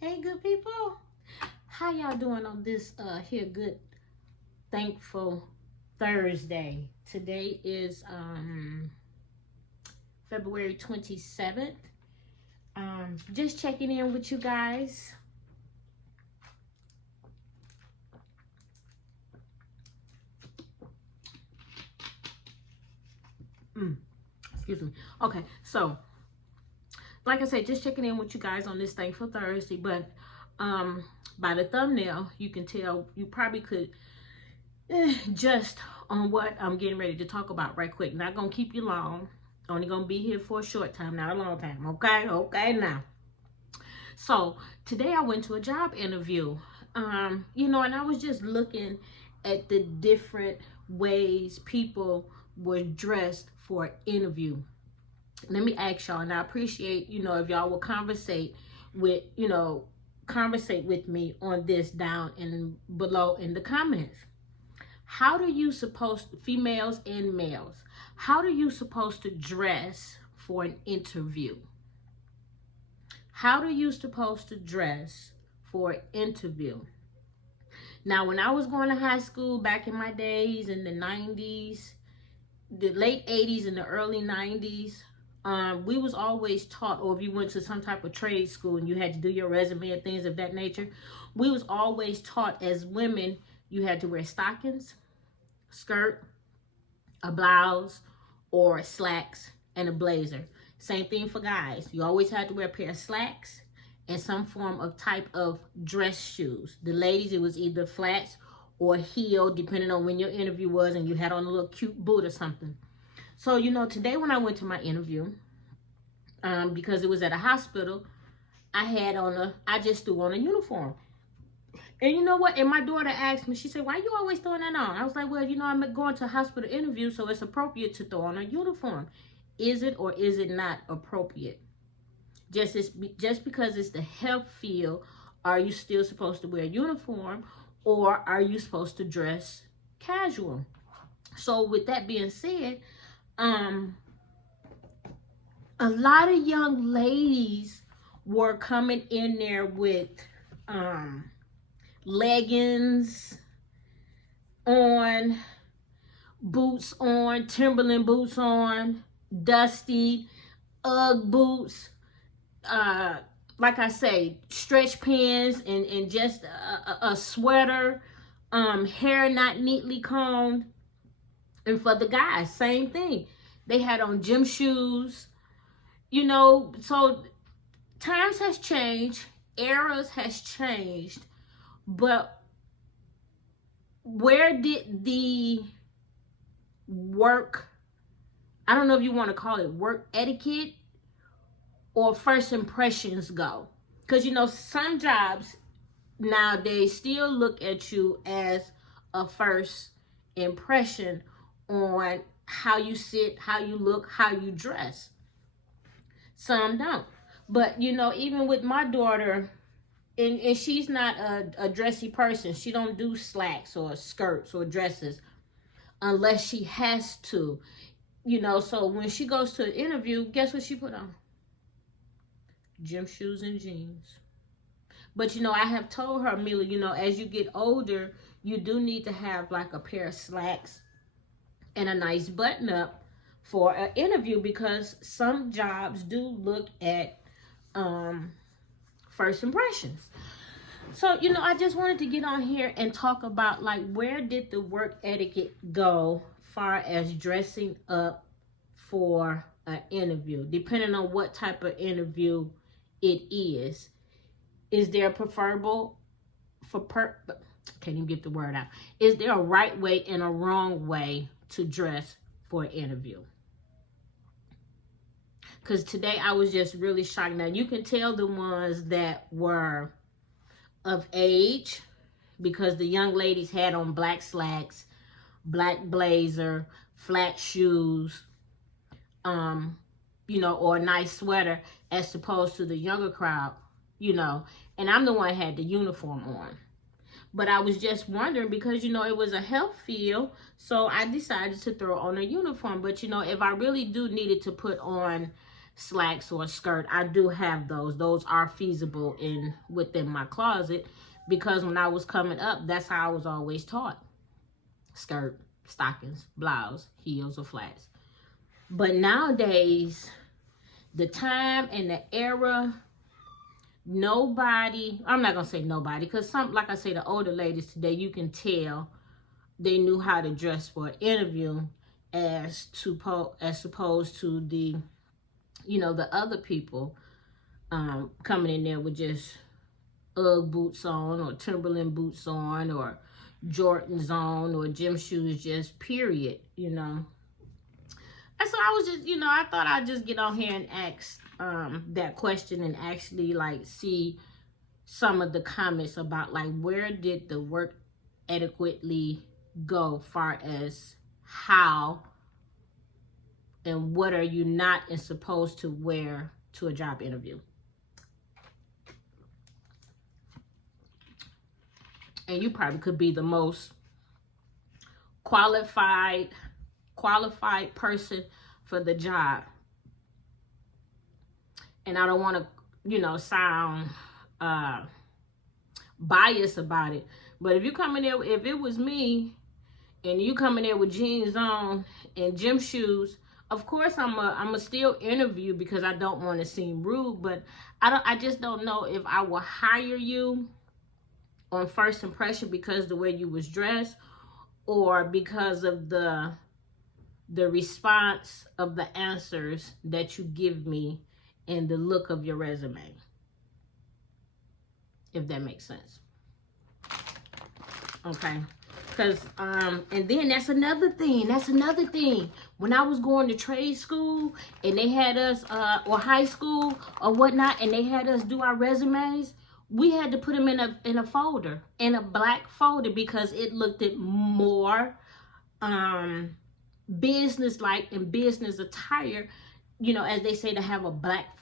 Hey, good people. How y'all doing on this here good, thankful Thursday? Today is February 27th. Just checking in with you guys. Excuse me. Okay, so like I said, just checking in with you guys on this thankful Thursday. But by the thumbnail, you can tell you probably could just on what I'm getting ready to talk about right quick. Not gonna keep you long. Only gonna be here for a short time, not a long time. Okay now. So today I went to a job interview. And I was just looking at the different ways people were dressed for an interview. Let me ask y'all, and I appreciate, if y'all will conversate with me on this down and below in the comments. How do you females and males, how do you supposed to dress for an interview? How do you supposed to dress for an interview? Now, when I was going to high school back in my days in the 90s, the late 80s and the early 90s, we was always taught, or if you went to some type of trade school and you had to do your resume and things of that nature, we was always taught as women, you had to wear stockings, skirt, a blouse, or slacks and a blazer. Same thing for guys. You always had to wear a pair of slacks and some form of type of dress shoes. The ladies, it was either flats or heel, depending on when your interview was, and you had on a little cute boot or something. So, today when I went to my interview, because it was at a hospital, I just threw on a uniform. And you know what? And my daughter asked me, she said, why you always throwing that on? I was like, well, I'm going to a hospital interview, so it's appropriate to throw on a uniform. Is it or is it not appropriate? Just because it's the health field, are you still supposed to wear a uniform, or are you supposed to dress casual? So with that being said, a lot of young ladies were coming in there with leggings on, boots on, Timberland boots on, dusty Ugg boots, like I say, stretch pants and just a sweater, hair not neatly combed. And for the guys, same thing. They had on gym shoes, so times has changed, eras has changed, but where did the work, I don't know if you want to call it work etiquette or first impressions go? Because, some jobs nowadays still look at you as a first impression on how you sit, how you look, how you dress. Some don't. But, even with my daughter, and she's not a dressy person. She don't do slacks or skirts or dresses unless she has to. So when she goes to an interview, guess what she put on? Gym shoes and jeans. But, I have told her, Amelia, as you get older, you do need to have like a pair of slacks and a nice button up for an interview, because some jobs do look at first impressions. So, I just wanted to get on here and talk about, like, where did the work etiquette go far as dressing up for an interview, depending on what type of interview it is. Is there a preferable can't even get the word out. Is there a right way and a wrong way to dress for an interview? Because today I was just really shocked. Now, you can tell the ones that were of age, because the young ladies had on black slacks, black blazer, flat shoes, or a nice sweater, as opposed to the younger crowd, and I'm the one that had the uniform on. But I was just wondering, because, it was a health field, so I decided to throw on a uniform. But, if I really do needed to put on slacks or a skirt. I do have those. Those are feasible within my closet, because when I was coming up, that's how I was always taught. Skirt, stockings, blouse, heels, or flats. But nowadays, the time and the era, nobody, I'm not gonna say nobody, because some, like I say, the older ladies today, you can tell they knew how to dress for an interview as opposed to the, you know, the other people coming in there with just Ugg boots on, or Timberland boots on, or Jordans on, or gym shoes, just period, you know. And so I was just, you know, I thought I'd just get on here and ask that question, and actually like see some of the comments about like, where did the work adequately go, far as how and what are you not supposed to wear to a job interview. And you probably could be the most qualified person for the job. And I don't want to, you know, sound biased about it, but if you come in there, if it was me and you come in there with jeans on and gym shoes, of course I'm a still interview, because I don't want to seem rude, but I just don't know if I will hire you on first impression because the way you was dressed, or because of the response of the answers that you give me and the look of your resume, if that makes sense. Okay. Because and then that's another thing, when I was going to trade school and they had us or high school or whatnot, and they had us do our resumes, we had to put them in a folder, in a black folder, because it looked at more business-like and business attire, you know, as they say, to have a black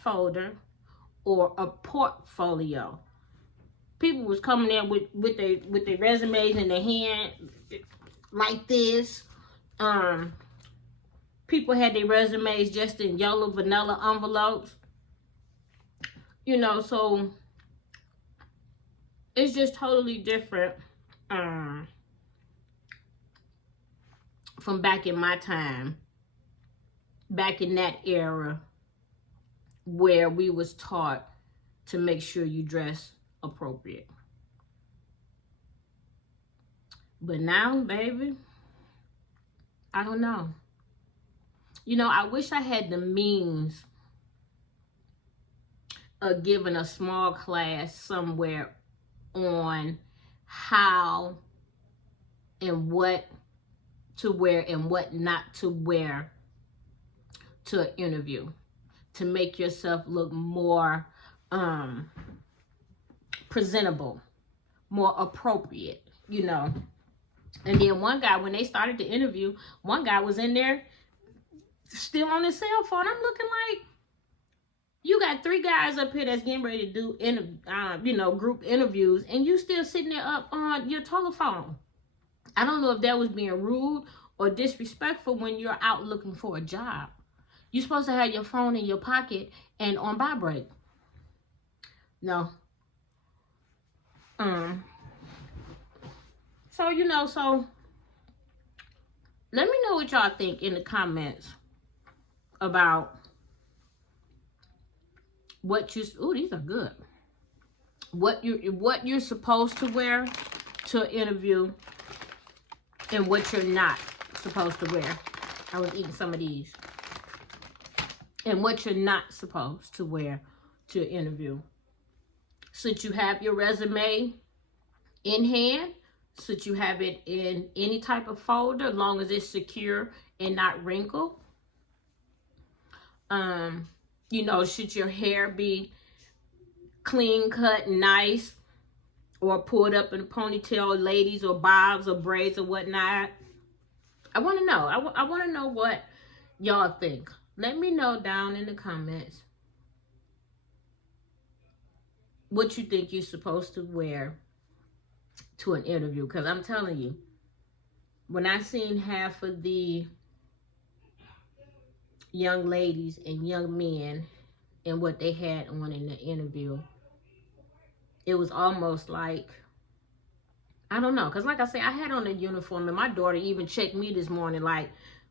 folder or a portfolio. People was coming in with their resumes in their hand like this. People had their resumes just in yellow vanilla envelopes. You know, so it's just totally different from back in my time, back in that era, where we was taught to make sure you dress appropriate. But now, baby, I don't know. You know, I wish I had the means of giving a small class somewhere on how and what to wear and what not to wear to an interview, to make yourself look more presentable, more appropriate, you know. And then one guy, when they started the interview, one guy was in there still on his cell phone. I'm looking like, you got 3 guys up here that's getting ready to do you know, group interviews, and you still sitting there up on your telephone. I don't know if that was being rude or disrespectful when you're out looking for a job. You're supposed to have your phone in your pocket and on vibrate. No. So, you know, so let me know what y'all think in the comments about what you, oh, these are good. What you're supposed to wear to an interview and what you're not supposed to wear. I was eating some of these. And what you're not supposed to wear to an interview. Since you have your resume in hand, since you have it in any type of folder, as long as it's secure and not wrinkled. You know, should your hair be clean cut, nice, or pulled up in a ponytail, ladies, or bobs or braids or whatnot? I want to know. I want to know what y'all think. Let me know down in the comments what you think you're supposed to wear to an interview. Because I'm telling you, when I seen half of the young ladies and young men and what they had on in the interview, it was almost like, I don't know, because like I say, I had on a uniform, and my daughter even checked me this morning like,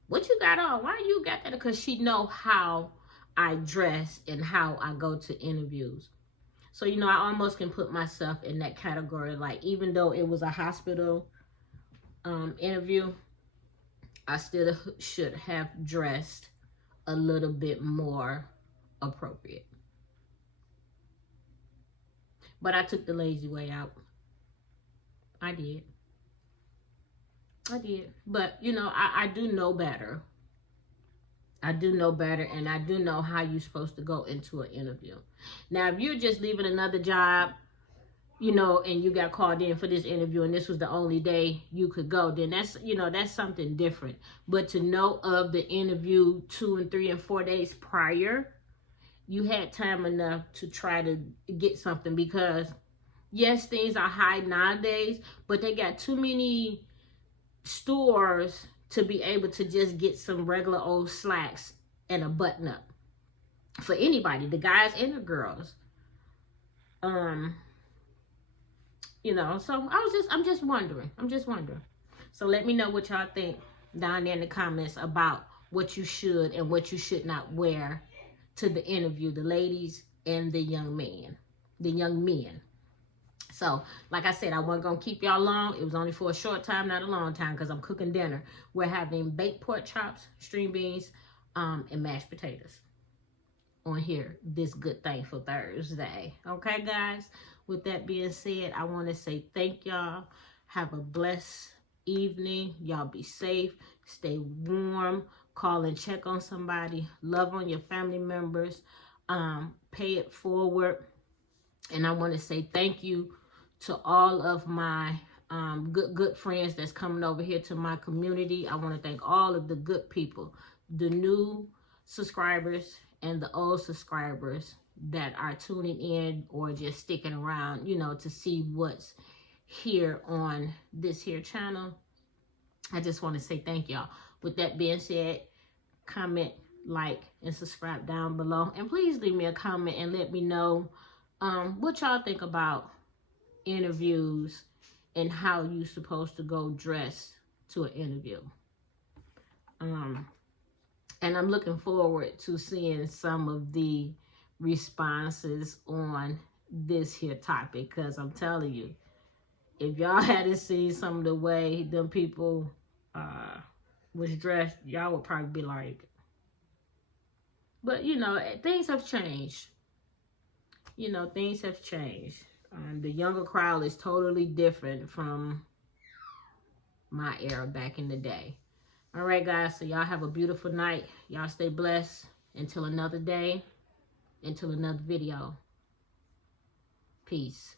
what you got on? Why you got that? Because she know how I dress and how I go to interviews. So, you know, I almost can put myself in that category. Like, even though it was a hospital interview, I still should have dressed a little bit more appropriate. But I took the lazy way out. I did. But, you know, I do know better. I do know better, and I do know how you're supposed to go into an interview. Now, if you're just leaving another job, you know, and you got called in for this interview and this was the only day you could go, then that's, you know, that's something different. But to know of the interview 2 and 3 and 4 days prior, you had time enough to try to get something, because yes, things are high nowadays, but they got too many stores to be able to just get some regular old slacks and a button up for anybody, the guys and the girls. You know, so I'm just wondering. So let me know what y'all think down there in the comments about what you should and what you should not wear to the interview, the ladies and the young men. So, like I said, I wasn't going to keep y'all long. It was only for a short time, not a long time, because I'm cooking dinner. We're having baked pork chops, string beans, and mashed potatoes on here this Good Thankful Thursday. Okay, guys? With that being said, I want to say thank y'all. Have a blessed evening. Y'all be safe. Stay warm. Call and check on somebody. Love on your family members. Pay it forward. And I want to say thank you to all of my good friends that's coming over here to my community. I want to thank all of the good people, the new subscribers and the old subscribers that are tuning in or just sticking around, you know, to see what's here on this here channel. I just want to say thank y'all. With that being said, comment, like, and subscribe down below. And please leave me a comment and let me know what y'all think about interviews and how you supposed to go dress to an interview. And I'm looking forward to seeing some of the responses on this here topic, because I'm telling you, if y'all hadn't seen some of the way them people was dressed, y'all would probably be like, but you know, things have changed. You know, things have changed. The younger crowd is totally different from my era back in the day. All right, guys. So y'all have a beautiful night. Y'all stay blessed until another day, until another video. Peace.